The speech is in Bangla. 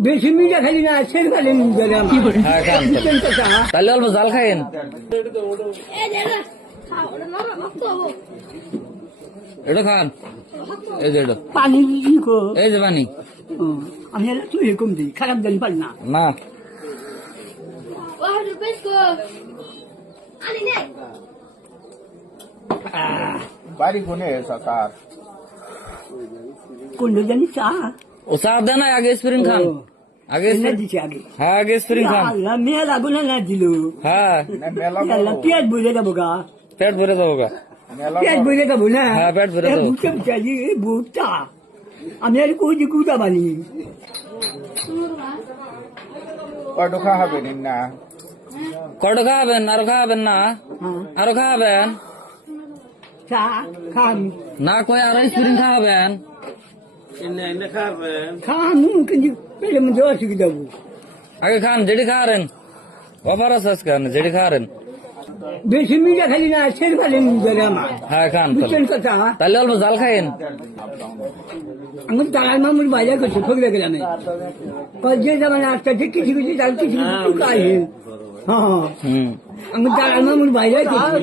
বেশি মিঠা খালি না সের খালি হ্যাঁ খান তাহলে অল্প জাল খাইন এটা খান এই যে এটা পানি এই যে পানি আমি তুই এরকম দিই খারাপ জানি পারি না না বাড়ি কোনে সরকার কোন জানি চা ও চা দেন না আগে স্প্রিং খান আগে দিচ্ছে আগে হ্যাঁ আগে স্প্রিং খান মেয়ে লাগো না দিল হ্যাঁ পেঁয়াজ বলে যাবো গা পেট ভরে যাবো গা পেঁয়াজ বলে যাবো না হ্যাঁ, পেট ভরে যাবো। বুঝতে চাই বুঝতা আমি আর কই যে কুটা বানি কয়টা খাওয়াবে না কত খাবেন আরো খাবেন না আরো খাবেন চা খান না কই আরো স্প্রিং খাবেন খান কিন্তু পেলে মধ্যে অসুবিধা হবো আগে খান যেটি খাওয়ারেন অফার আছে আজকে যেটি খাওয়ারেন বেশি মিঠা খালি না সের খালি আমার হ্যাঁ খান বুঝছেন কথা তাহলে অল্প জাল খাইন আমি তারার মামুর বাজার করছি ফগলে গেলামে যে যাবেন আজকে যে কিছু কিছু তার কিছু কিছু কাজ হ্যাঁ হুম আমি তারার মামুর বাজার করছি